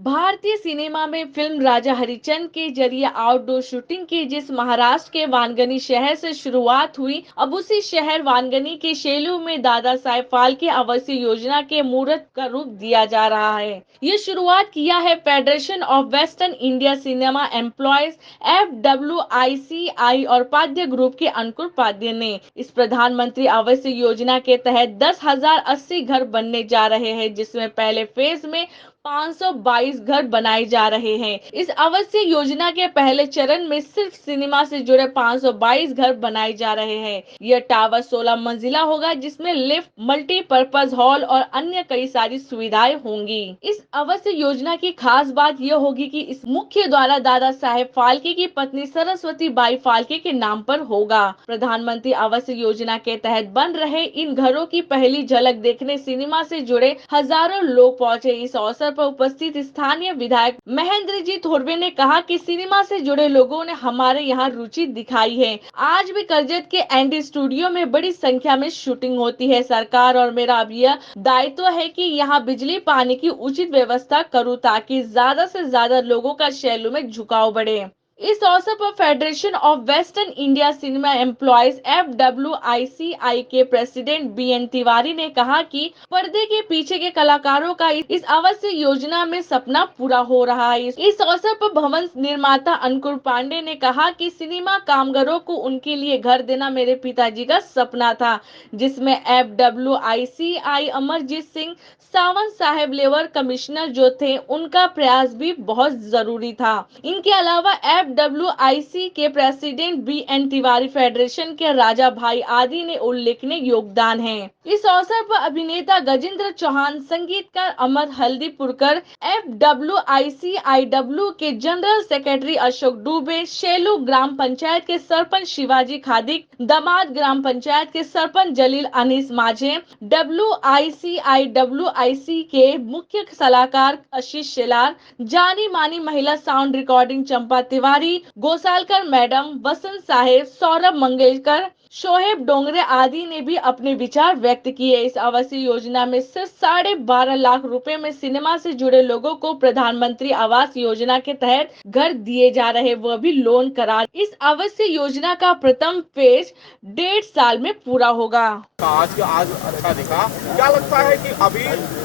भारतीय सिनेमा में फिल्म राजा हरिश्चंद्र के जरिए आउटडोर शूटिंग की जिस महाराष्ट्र के वानगनी शहर से शुरुआत हुई, अब उसी शहर वानगनी के शेलू में दादा साहेब फाल्के आवासीय योजना के मुहूर्त का रूप दिया जा रहा है। ये शुरुआत किया है federation of western India cinema employees FWICI और पाध्य ग्रुप के अंकुर पाध्य ने। इस प्रधानमंत्री आवासीय योजना के तहत 10,080 घर बनने जा रहे हैं, जिसमें पहले फेज में 522 घर बनाए जा रहे हैं। इस आवासीय योजना के पहले चरण में सिर्फ सिनेमा से जुड़े 522 घर बनाए जा रहे हैं। यह टावर 16 मंजिला होगा, जिसमें लिफ्ट, मल्टीपर्पज हॉल और अन्य कई सारी सुविधाएं होंगी। इस आवासीय योजना की खास बात यह होगी कि इस मुख्य द्वारा दादा साहेब फाल्के की पत्नी सरस्वती बाई फाल्के के नाम पर होगा। प्रधानमंत्री आवासीय योजना के तहत बन रहे इन घरों की पहली झलक देखने सिनेमा से जुड़े हजारों लोग पहुंचे। इस अवसर पर उपस्थित स्थानीय विधायक महेंद्र जी थोरवे ने कहा कि सिनेमा से जुड़े लोगों ने हमारे यहाँ रुचि दिखाई है। आज भी करजत के एनडी स्टूडियो में बड़ी संख्या में शूटिंग होती है। सरकार और मेरा अब यह दायित्व है कि यहाँ बिजली पानी की उचित व्यवस्था करूँ, ताकि ज्यादा से ज्यादा लोगों का शैलों में झुकाव बढ़े। इस अवसर पर federation of western India cinema employees FWICI के प्रेसिडेंट BN तिवारी ने कहा कि पर्दे के पीछे के कलाकारों का इस आवासीय योजना में सपना पूरा हो रहा है। इस अवसर पर भवन निर्माता अंकुर पांडे ने कहा कि सिनेमा कामगारों को उनके लिए घर देना मेरे पिताजी का सपना था, जिसमें FWICI अमरजीत सिंह सावंत साहेब लेबर कमिश्नर जो थे, उनका प्रयास भी बहुत जरूरी था। इनके अलावा FWIC के प्रेसिडेंट BN तिवारी, फेडरेशन के राजा भाई आदि ने उल्लेखनीय योगदान है। इस अवसर पर अभिनेता गजेंद्र चौहान, संगीतकार अमर हल्दीपुरकर, FWICIW के जनरल सेक्रेटरी अशोक डुबे, शेलू ग्राम पंचायत के सरपंच शिवाजी खादिक, दामाद ग्राम पंचायत के सरपंच जलील अनीस माझे, WICIWIC के मुख्य सलाहकार आशीष शेलार, जानी मानी महिला साउंड रिकॉर्डिंग चंपा तिवारी, गोसालकर मैडम, वसंत साहेब, सौरभ मंगेशकर, शोहेब डोंगरे आदि ने भी अपने विचार व्यक्त किए। इस आवासीय योजना में सिर्फ 12.5 लाख रुपए में सिनेमा से जुड़े लोगों को प्रधानमंत्री आवास योजना के तहत घर दिए जा रहे, वह भी लोन करार। इस आवासीय योजना का प्रथम फेज 1.5 साल में पूरा होगा। आज अच्छा दिखा। क्या लगता है कि अभी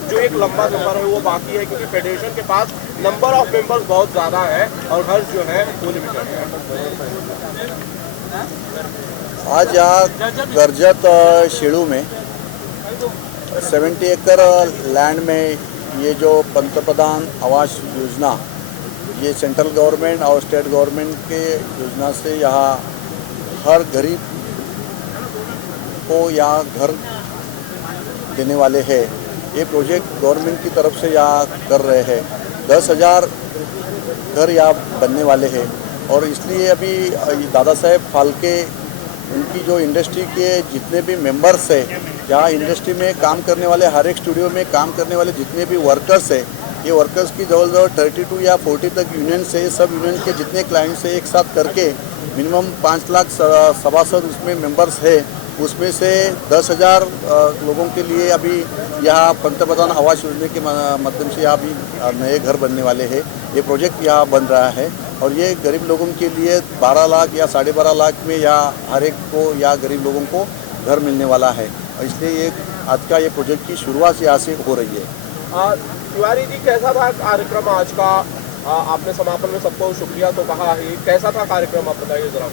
जो एक लंबा नंबर है वो बाकी है, क्योंकि फेडरेशन के पास नंबर ऑफ मेंबर्स बहुत ज्यादा है और घर जो है वो लिमिटेड है। आज यहाँ करजत शेलू में 70 एकड़ लैंड में ये जो पंतप्रधान आवास योजना, ये सेंट्रल गवर्नमेंट और स्टेट गवर्नमेंट के योजना से यहाँ हर गरीब को यहाँ घर देने वाले हैं। ये प्रोजेक्ट गवर्नमेंट की तरफ से यहाँ कर रहे हैं। 10,000 घर यहाँ बनने वाले हैं और इसलिए अभी दादा साहेब फाल्के उनकी जो इंडस्ट्री के जितने भी मेंबर्स हैं, यहाँ इंडस्ट्री में काम करने वाले, हर एक स्टूडियो में काम करने वाले जितने भी वर्कर्स हैं, ये वर्कर्स की जवळ 32 या 40 तक यूनियन से, सब यूनियन के जितने क्लाइंट्स से एक साथ करके मिनिमम 5 लाख सभासद उसमें मेंबर्स है। उसमें से 10,000 लोगों के लिए अभी यहाँ पंतप्रधान आवास योजना के माध्यम से यहाँ भी नए घर बनने वाले हैं। ये प्रोजेक्ट यहाँ बन रहा है और ये गरीब लोगों के लिए 12 लाख या 12.5 लाख में यहाँ हर एक को या गरीब लोगों को घर मिलने वाला है और इसलिए ये आज का ये प्रोजेक्ट की शुरुआत यहाँ से हो रही है। तिवारी जी, कैसा था कार्यक्रम आज का? आपने समापन में सबको शुक्रिया तो कहा ही, कैसा था कार्यक्रम, आप बताइए जरा।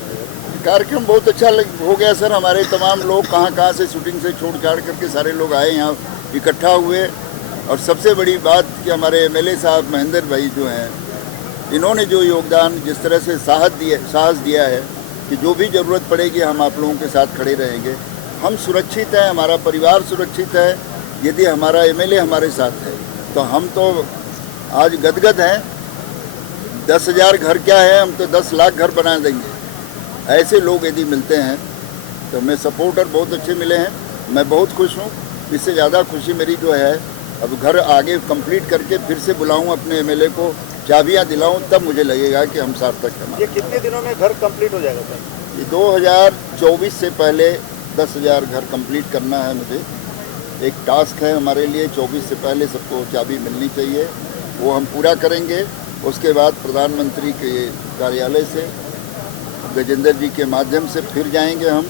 कार्यक्रम बहुत अच्छा हो गया सर। हमारे तमाम लोग कहाँ से शूटिंग से छोड़ छाड़ करके सारे लोग आए, यहाँ इकट्ठा हुए और सबसे बड़ी बात कि हमारे MLA साहब महेंद्र भाई जो हैं, इन्होंने जो योगदान जिस तरह से साहस दिया है कि जो भी ज़रूरत पड़ेगी हम आप लोगों के साथ खड़े रहेंगे। हम सुरक्षित हैं, हमारा परिवार सुरक्षित है यदि हमारा MLA हमारे साथ है, तो हम तो आज गदगद हैं। 10,000 घर क्या है, हम तो 10 लाख घर बना देंगे। ऐसे लोग यदि मिलते हैं तो मैं सपोर्टर बहुत अच्छे मिले हैं, मैं बहुत खुश हूँ। इससे ज़्यादा खुशी मेरी जो है, अब घर आगे कंप्लीट करके फिर से बुलाऊँ अपने MLA को, चाबियाँ दिलाऊँ, तब मुझे लगेगा कि हम सार्थक हैं। ये कितने दिनों में घर कंप्लीट हो जाएगा सर? ये 2024 से पहले 10,000 घर कंप्लीट करना है मुझे एक टास्क है हमारे लिए, 24 से पहले सबको चाबी मिलनी चाहिए, वो हम पूरा करेंगे। उसके बाद प्रधानमंत्री के कार्यालय से गजेंद्र जी के माध्यम से फिर जाएंगे हम,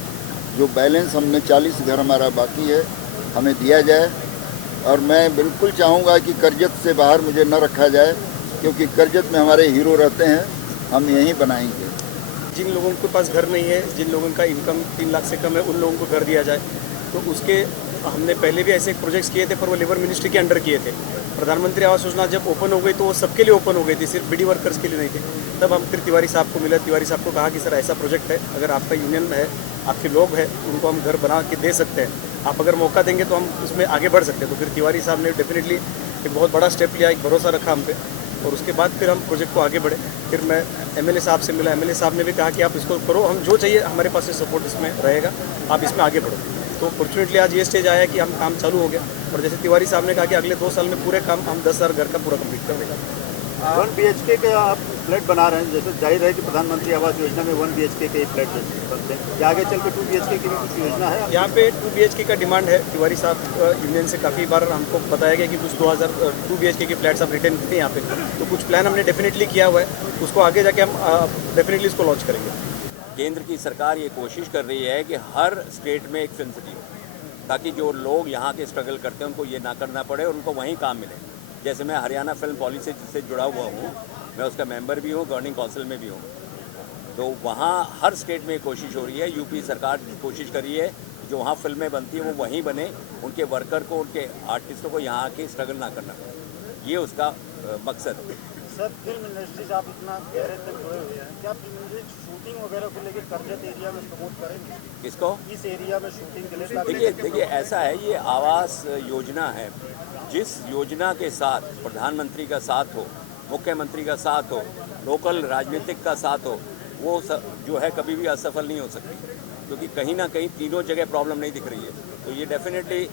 जो बैलेंस हमने 40 घर हमारा बाकी है हमें दिया जाए। और मैं बिल्कुल चाहूँगा कि कर्जत से बाहर मुझे न रखा जाए, क्योंकि कर्जत में हमारे हीरो रहते हैं, हम यहीं बनाएंगे। जिन लोगों के पास घर नहीं है, जिन लोगों का इनकम 3 लाख से कम है, उन लोगों को घर दिया जाए। तो उसके हमने पहले भी ऐसे प्रोजेक्ट्स किए थे, पर वो लेबर मिनिस्ट्री के अंडर किए थे। प्रधानमंत्री आवास योजना जब ओपन हो गई तो वो सबके लिए ओपन हो गई थी, सिर्फ बीडी वर्कर्स के लिए नहीं थे। तब हम फिर तिवारी साहब को मिले, तिवारी साहब को कहा कि सर ऐसा प्रोजेक्ट है, अगर आपका यूनियन है, आपके लोग हैं, उनको हम घर बना के दे सकते हैं, आप अगर मौका देंगे तो हम उसमें आगे बढ़ सकते हैं। तो फिर तिवारी साहब ने डेफिनेटली एक बहुत बड़ा स्टेप लिया, एक भरोसा रखा हम पे, और उसके बाद फिर हम प्रोजेक्ट को आगे बढ़े। फिर मैं एमएलए साहब से मिला, एमएलए साहब ने भी कहा कि आप इसको करो, हम जो चाहिए हमारे पास से सपोर्ट इसमें रहेगा, आप इसमें आगे बढ़ो। तो फॉर्चुनेटली आज ये स्टेज आया है कि हम काम चालू हो गया, और जैसे तिवारी साहब ने कहा कि अगले 2 साल में पूरे काम हम 10,000 घर का पूरा कंप्लीट कर देगा। 1 BHK के आप फ्लैट बना रहे हैं, जैसे जाहिर है कि प्रधानमंत्री आवास योजना में 1 BHK के फ्लैट बनते हैं, या आगे चल के 2 BHK की भी कुछ योजना है? यहाँ पे 2 BHK का डिमांड है। तिवारी साहब यूनियन से काफ़ी बार हमको बताया गया कि कुछ 2 BHK के फ्लैट्स आप रिटर्न करते हैं यहाँ पे, तो कुछ प्लान हमने डेफिनेटली किया हुआ है, उसको आगे जाके हम डेफिनेटली इसको लॉन्च करेंगे। केंद्र की सरकार ये कोशिश कर रही है कि हर स्टेट में एक फिल्म सिटी हो, ताकि जो लोग यहाँ के स्ट्रगल करते हैं उनको ये ना करना पड़े और उनको वहीं काम मिले। जैसे मैं हरियाणा फिल्म पॉलिसी से जुड़ा हुआ हूँ, मैं उसका मेंबर भी हूँ, गवर्निंग काउंसिल में भी हूँ, तो वहाँ हर स्टेट में कोशिश हो रही है। यूपी सरकार कोशिश कर रही है जो वहाँ फिल्में बनती हैं वो वहीं बने, उनके वर्कर को, उनके आर्टिस्टों को यहाँ के स्ट्रगल ना करना पड़े, ये उसका मकसद है। सर, फिल्म इंडस्ट्री से आप इतना गहरे तक जुड़े हुए हैं, क्या फिल्म इंडस्ट्री शूटिंग वगैरह को लेकर कर्जत एरिया में प्रमोट करेंगे? किसको? इस एरिया में शूटिंग के लिए देखिए ऐसा है, ये आवास योजना है, जिस योजना के साथ प्रधानमंत्री का साथ हो, मुख्यमंत्री का साथ हो, लोकल राजनीतिक का साथ हो, वो जो है कभी भी असफल नहीं हो सकती, क्योंकि कहीं ना कहीं तीनों जगह प्रॉब्लम नहीं दिख रही है। तो ये डेफिनेटली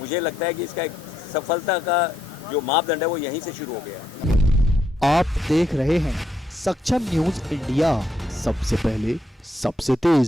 मुझे लगता है कि इसका एक सफलता का जो मापदंड है वो यहीं से शुरू हो गया है। आप देख रहे हैं सक्षम न्यूज इंडिया, सबसे पहले सबसे तेज।